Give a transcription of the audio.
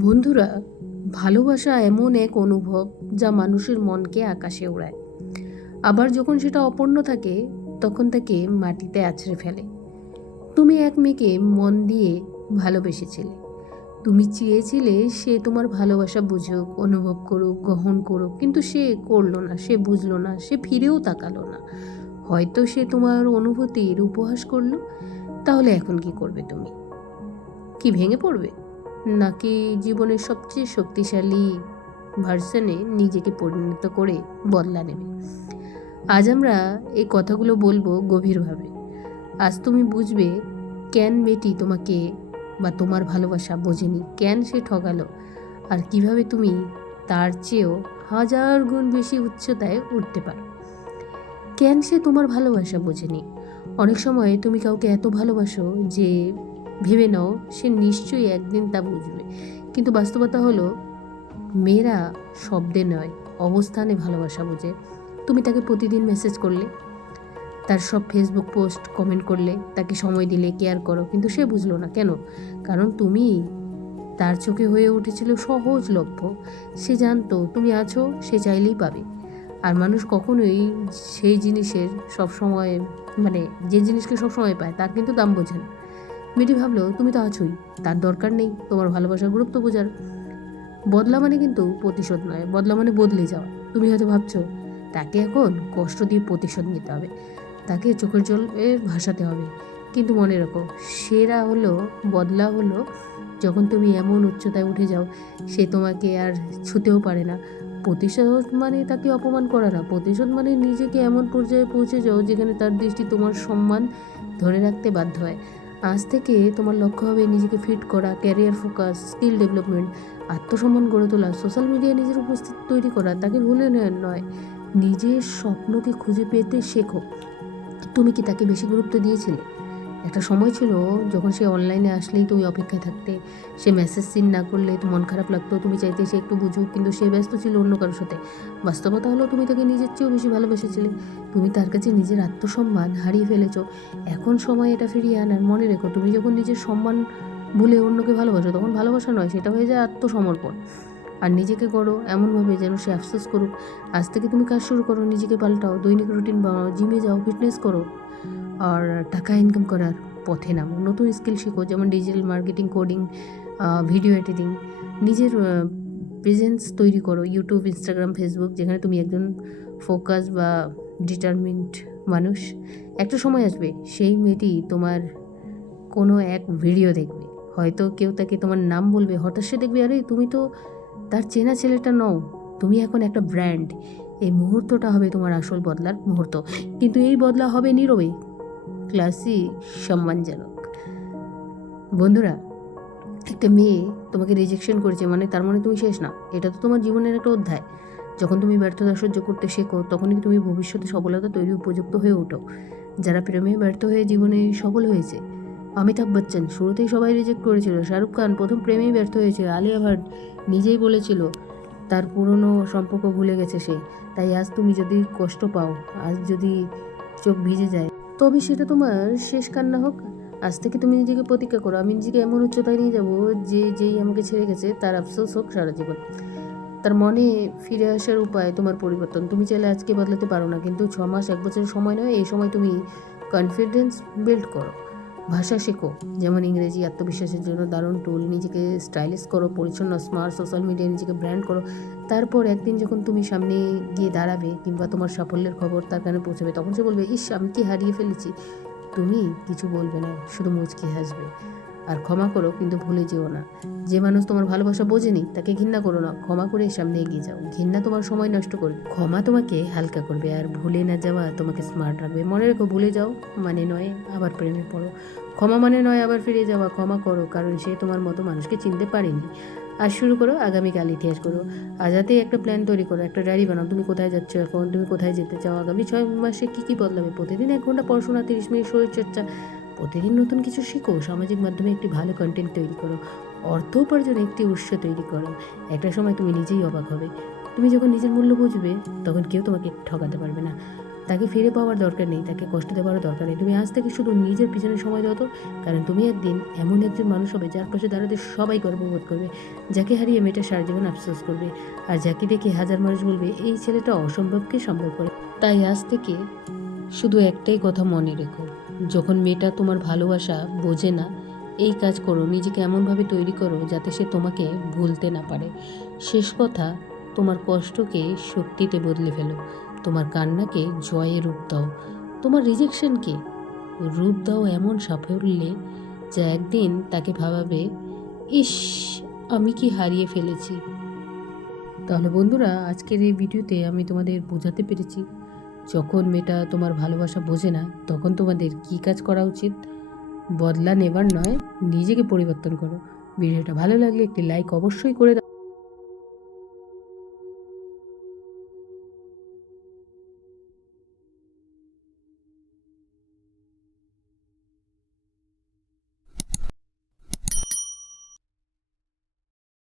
বন্ধুরা, ভালোবাসা এমন এক অনুভব যা মানুষের মনকে আকাশে ওড়ায় আবার যখন সেটা অপূর্ণ থাকে, তখন তাকে মাটিতে আছড়ে ফেলে। তুমি এক মেয়েকে মন দিয়ে ভালোবেসেছিলে। তুমি চেয়েছিলে সে তোমার ভালোবাসা বুঝুক, অনুভব করুক, গ্রহণ করুক, কিন্তু সে করল না, সে বুঝলো না, সে ফিরেও তাকালো না। হয়তো সে তোমার অনুভূতির উপহাস করল। তাহলে এখন কি করবে তুমি? কি ভেঙে পড়বে? নাকি জীবনের সবচেয়ে শক্তিশালী ভার্সনে নিজেকে পরিণত করে বদলা নেবে? আজ আমরা এই কথাগুলো বলব গভীরভাবে। আজ তুমি বুঝবে কেন মেয়েটি তোমাকে বা তোমার ভালোবাসা বোঝেনি, কেন সে ঠকালো আর কীভাবে তুমি তার চেয়েও হাজার গুণ বেশি উচ্চতায় উঠতে পারো। কেন সে তোমার ভালোবাসা বোঝেনি? অনেক সময় তুমি কাউকে এত ভালোবাসো যে ভেবে নাও, সে নিশ্চয়ই একদিন তা বুঝবে। কিন্তু বাস্তবতা হলো, মেয়েরা শব্দে নয়, অবস্থানে ভালোবাসা বোঝে। তুমি তাকে প্রতিদিন মেসেজ করলে, তার সব ফেসবুক পোস্ট কমেন্ট করলে, তাকে সময় দিলে কেয়ার করো, কিন্তু সে বুঝলো না। কেন? কারণ তুমি তার চোখে হয়ে উঠেছিল সহজলভ্য সে জানতো, তুমি আছো, সে চাইলেই পাবে। আর মানুষ কখনোই সেই জিনিসের সব সময় মানে যে জিনিসকে সব সময় পায়, তার কিন্তু দাম বোঝে না। মেয়েটি ভাবলো, তুমি তো আছোই। তার দরকার নেই। তোমার ভালোবাসার গুরুত্ব বোঝার। বদলা মানে কিন্তু প্রতিশোধ নয়। বদলা মানে বদলে যাওয়া। তুমি হয়তো ভাবছ, তাকে এখন কষ্ট দিয়ে প্রতিশোধ নিতে হবে। তাকে চোখের জল ভাসাতে হবে। কিন্তু মনে রাখো, সেরা হলো, বদলা হলো, যখন তুমি এমন উচ্চতায় উঠে যাও, সে তোমাকে আর ছুতেও পারে না। প্রতিশোধ মানে তাকে অপমান করা না। প্রতিশোধ মানে নিজেকে এমন পর্যায়ে পৌঁছে যাও, যেখানে তার দৃষ্টি তোমার সম্মান ধরে রাখতে বাধ্য হয়। আজ থেকে তোমার লক্ষ্য হবে নিজেকে ফিট করা ক্যারিয়ার ফোকাস স্কিল ডেভেলপমেন্ট আত্মসম্মান গড়ে তোলা সোশ্যাল মিডিয়ায় নিজের উপস্থিতি তৈরি করা, তাকে ভুলে নেয় নয়। নিজের স্বপ্নকে খুঁজে পেতে শেখো। তুমি কি তাকে বেশি গুরুত্ব দিয়েছিলে? একটা সময় ছিল যখন সে অনলাইনে আসলেই তুমি অপেক্ষায় থাকতে। সে মেসেজ সিন না করলে তো মন খারাপ লাগতো, তুমি চাইতে সে একটু বুঝুক, কিন্তু সে ব্যস্ত ছিল অন্য কারোর সাথে। বাস্তবতা হলো তুমি তাকে নিজের চেয়েও বেশি ভালোবেসেছিলে। তুমি তার কাছে নিজের আত্মসম্মান হারিয়ে ফেলেছ। এখন সময় এটা ফিরিয়ে আনার মনে রেখো, তুমি যখন নিজের সম্মান ভুলে অন্যকে ভালোবাসো, তখন ভালোবাসা নয়, সেটা হয়ে যায় আত্মসমর্পণ। আর নিজেকে করো এমনভাবে যেন সে আফসোস করুক। আজ থেকে তুমি কাজ শুরু করো, নিজেকে পাল্টাও, দৈনিক রুটিন বানাও জিমে যাও ফিটনেস করো। আর টাকা ইনকাম করার পথে নামো। নতুন স্কিল শেখো, যেমন digital marketing coding video editing নিজের প্রেজেন্স তৈরি করো। ইউটিউব ইনস্টাগ্রাম ফেসবুক যেখানে তুমি একজন ফোকাস বা ডিটারমিন্ড মানুষ। একটা সময় আসবে, সেই মেয়েটি তোমার কোনো এক ভিডিও দেখবে। হয়তো কেউ তাকে তোমার নাম বলবে সে দেখবে, আরে, তুমি তো তার চেনা ছেলেটা নও, তুমি এখন একটা ব্র্যান্ড এই মুহূর্তটা হবে তোমার আসল বদলার মুহূর্ত। কিন্তু এই বদলা হবে নীরবে। ক্লাসি সম্মানজনক। বন্ধুরা, একটা মেয়ে তোমাকে রিজেকশন করেছে মানে তার মানে তুমি শেষ না। এটা তো তোমার জীবনের একটা অধ্যায়। যখন তুমি ব্যর্থতা সহ্য করতে শেখো, তখনই তুমি ভবিষ্যতে সফলতা তৈরি উপযুক্ত হয়ে ওঠো। যারা প্রেমে ব্যর্থ হয়ে জীবনে সফল হয়েছে, অমিতাভ বচ্চন, শুরুতেই সবাই রিজেক্ট করেছিল। শাহরুখ খান প্রথম প্রেমেই ব্যর্থ হয়েছে আলিয়া ভাট নিজেই বলেছিল, তার পুরনো সম্পর্ক ভুলে গেছে সে। তাই আজ তুমি যদি কষ্ট পাও, আজ যদি চোখ ভিজে যায় তবে সেটা তোমার শেষ কান্না হোক। আজ থেকে তুমি নিজেকে প্রতিজ্ঞা করো। আমি নিজেকে এমন উচ্চতায় নিয়ে যাব যে যেই আমাকে ছেড়ে গেছে, তার আফসোস হোক সারা জীবন। তার মনে ফিরে আসার উপায় তোমার পরিবর্তন। তুমি চাইলে আজকে বদলাতে পারো না, কিন্তু ছ মাস, এক বছরের সময় নয়, এই সময় তুমি কনফিডেন্স বিল্ড করো। ভাষা শেখো। যেমন ইংরেজি আত্মবিশ্বাসের জন্য দারুণ টুল নিজেকে স্টাইলিশ করো, পরিচ্ছন্ন স্মার্ট সোশ্যাল মিডিয়ায় নিজেকে ব্র্যান্ড করো। তারপর একদিন যখন তুমি সামনে গিয়ে দাঁড়াবে কিংবা তোমার সাফল্যের খবর তার কানে পৌঁছাবে, তখন সে বলবে, ইস, আমি কি হারিয়ে ফেলেছি? তুমি কিছু বলবে না, শুধু মুচকি হাসবে। আর ক্ষমা করো, কিন্তু ভুলে যেও না। যে মানুষ তোমার ভালোবাসা বোঝেনি, তাকে ঘৃণা করো না। ক্ষমা করে সামনে এগিয়ে যাও। ঘৃণা তোমার সময় নষ্ট করবে ক্ষমা তোমাকে হালকা করবে, আর ভুলে না যাওয়া তোমাকে স্মার্ট রাখবে। মনে রেখো, ভুলে যাও মানে নয়, আবার প্রেমে পড়ো। ক্ষমা মানে নয়, আবার ফিরে যাওয়া। ক্ষমা করো, কারণ সে তোমার মতো মানুষকে চিনতে পারেনি। আজ শুরু করো, আগামীকাল ইতিহাস করো। আজাতে একটা প্ল্যান তৈরি করো, একটা ডায়েরি বানাও। তুমি কোথায় যাচ্ছ এখন? তুমি কোথায় যেতে চাও? আগামী ছয় মাসে কী কী বদলাবে? প্রতিদিন এক ঘণ্টা পড়াশোনা, তিরিশ মিনিট শরীরচর্চা প্রতিদিন নতুন কিছু শিখো, সামাজিক মাধ্যমে একটি ভালো কন্টেন্ট তৈরি করো, অর্থ উপার্জনে একটি উৎস তৈরি করো। একটা সময় তুমি নিজেই অবাক হবে। তুমি যখন নিজের মূল্য বুঝবে, তখন কেউ তোমাকে ঠকাতে পারবে না। তাকে ফিরে পাওয়ার দরকার নেই, তাকে কষ্ট দেওয়ারও দরকার নেই। তুমি আজ থেকে শুধু নিজের পিছনে সময় দাও তো, কারণ তুমি একদিন এমন একজন মানুষ হবে, যার পাশে দাঁড়াতে সবাই গর্ববোধ করবে, যাকে হারিয়ে মেয়েটা সারা জীবন আফসোস করবে, আর যাকে দেখে হাজার মানুষ বলবে, এই ছেলেটা অসম্ভবকে সম্ভব করে। তাই আজ থেকে শুধু একটাই কথা মনে রেখো যখন মেয়েটা তোমার ভালোবাসা বোঝে না, এই কাজ করো, নিজেকে এমনভাবে তৈরি করো যাতে সে তোমাকে ভুলতে না পারে। শেষ কথা, তোমার কষ্টকে শক্তিতে বদলে ফেলো। তোমার কান্নাকে জয়ে রূপ দাও। তোমার রিজেকশনকে রূপ দাও এমন সাফল্যে যা একদিন তাকে ভাবাবে, ইস, আমি কি হারিয়ে ফেলেছি? তাহলে বন্ধুরা, আজকের এই ভিডিওতে আমি তোমাদের বোঝাতে পেরেছি যখন মেয়েটা তোমার ভালোবাসা বোঝে না, তখন তোমাদের কি কাজ করা উচিত? বদলা নেবার নয়, নিজেকে পরিবর্তন করো। ভিডিওটা ভালো লাগলে একটি লাইক অবশ্যই করে দাও।